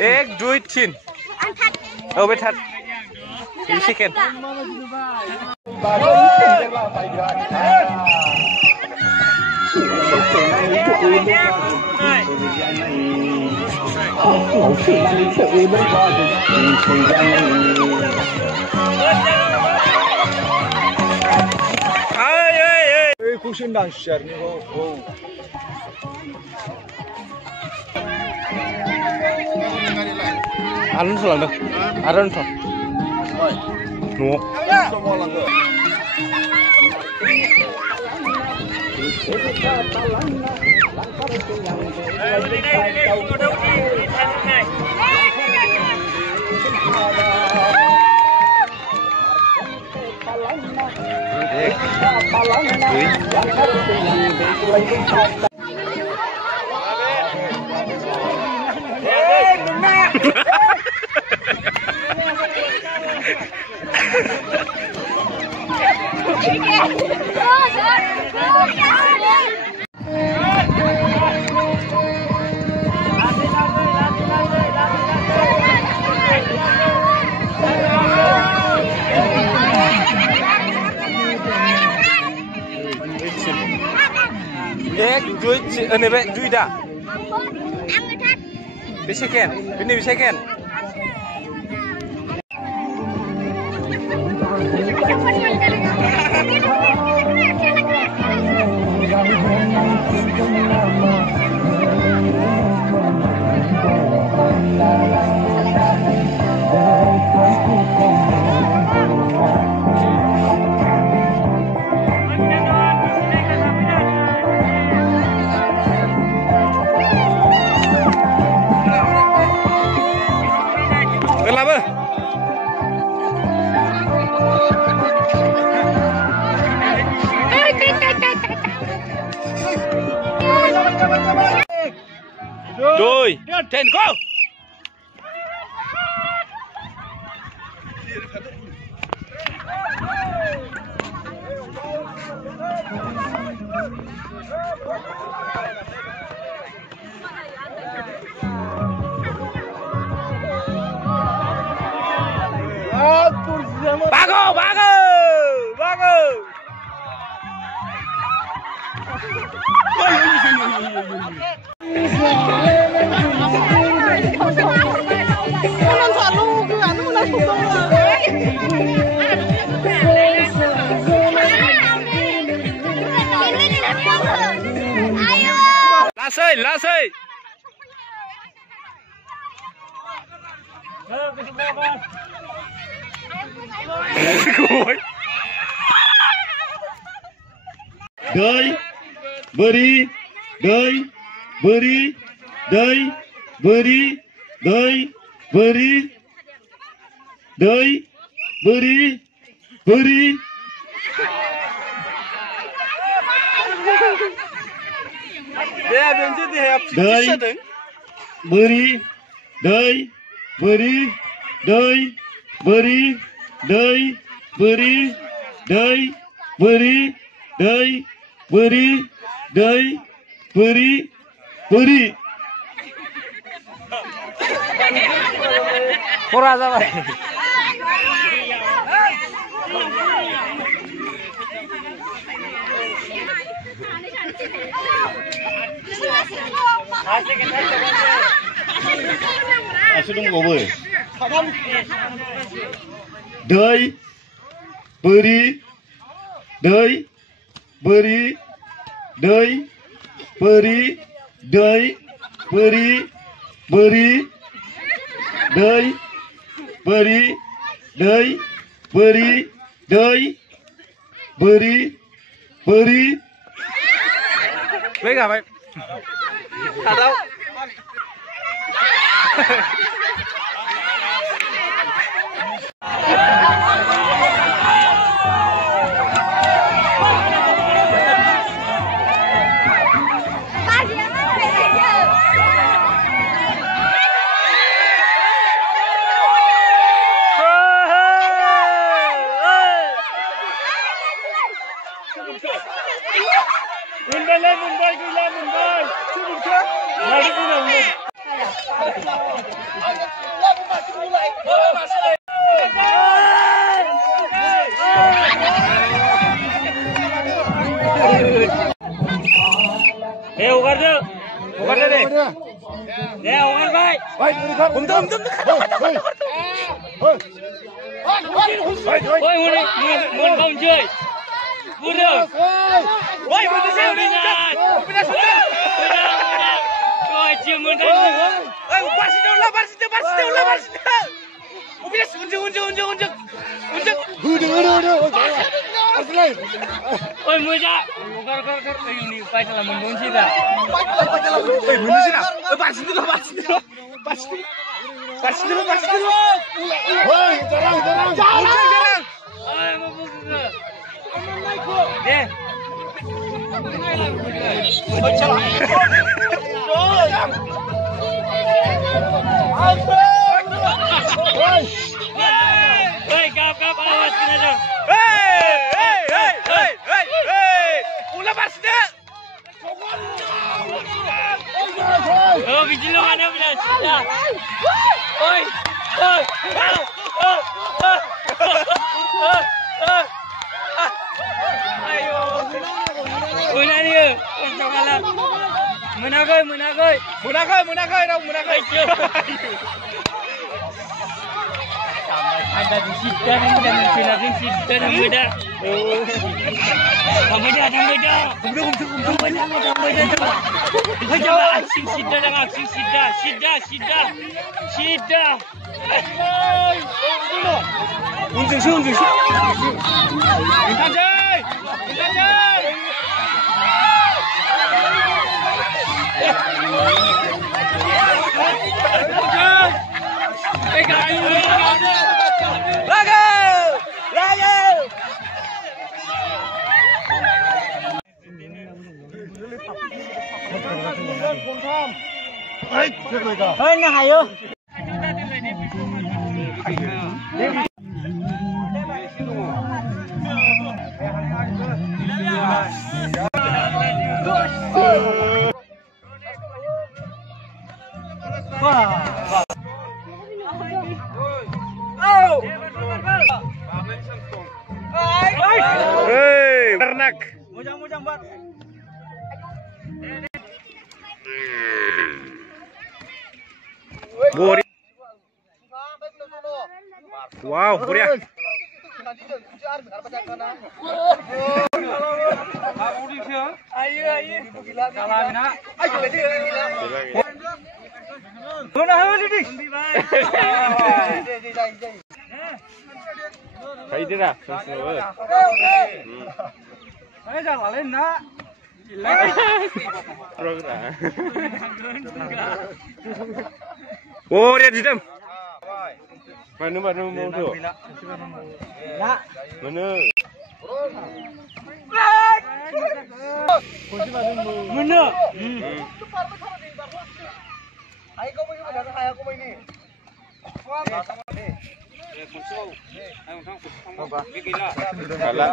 एक दुई तीन बेथार second Anu selang dah, Aaron tu. No. Ek duit, nebe duit dah. Second, ini second. Kenapa? Rồi, ten go. Bago, bago, bago. Lasai, lasai. Dai, beri, dai, beri, dai, beri, dai, beri, dai, beri, beri. Dai, beri, dai, beri, dai, beri, dai, beri, dai, beri, dai, beri, dai, beri, beri. Kurang apa? Asal dong gobe. Dai, beri, dai, beri, dai, beri, dai, beri, beri, dai, beri, dai, beri, dai, beri, beri, Lấy cả vậy. Thả đâu. Mundur lên, mundur, cứ lên, mundur. Chứ đừng chết. Mày đi nào. Ugar deh. Ugar deh. Ya, ugar baik. Baik, untung. Oi, mun không chơi. Udah. Woi, bener sih udah. Udah sudah. Woi, cium udah. Eh, pas itu. Udah, unjuk. Udah. Oi, muja. Kar. Ini pas lah mun sih dah. Eh, bener sih dah. Pas itu. Pas dulu. woi, jarang. Ay, mabuk ke. Deh. Hei, kap, awas kena dong. Hei. Ulah pasda. Oh, biji lo mana belas? Dah. Oi. Ayo. Mana dia? Cobalah. Menagai. Ada di sidan dan silakan sidan muda. Muda. Coba aksi sida. Unjuk. Minta jay. Hei, nah ayo. Hei, ternak. Mujang buat. Bori. Wow, Bori. Ayo. Thấy thế nào? Đấy rằng là lên đó. Oh, lihat di dalam. Mana mau tu? Mana? Mana? Ayo kau pergi mana? Ayo kau ini. Kalah.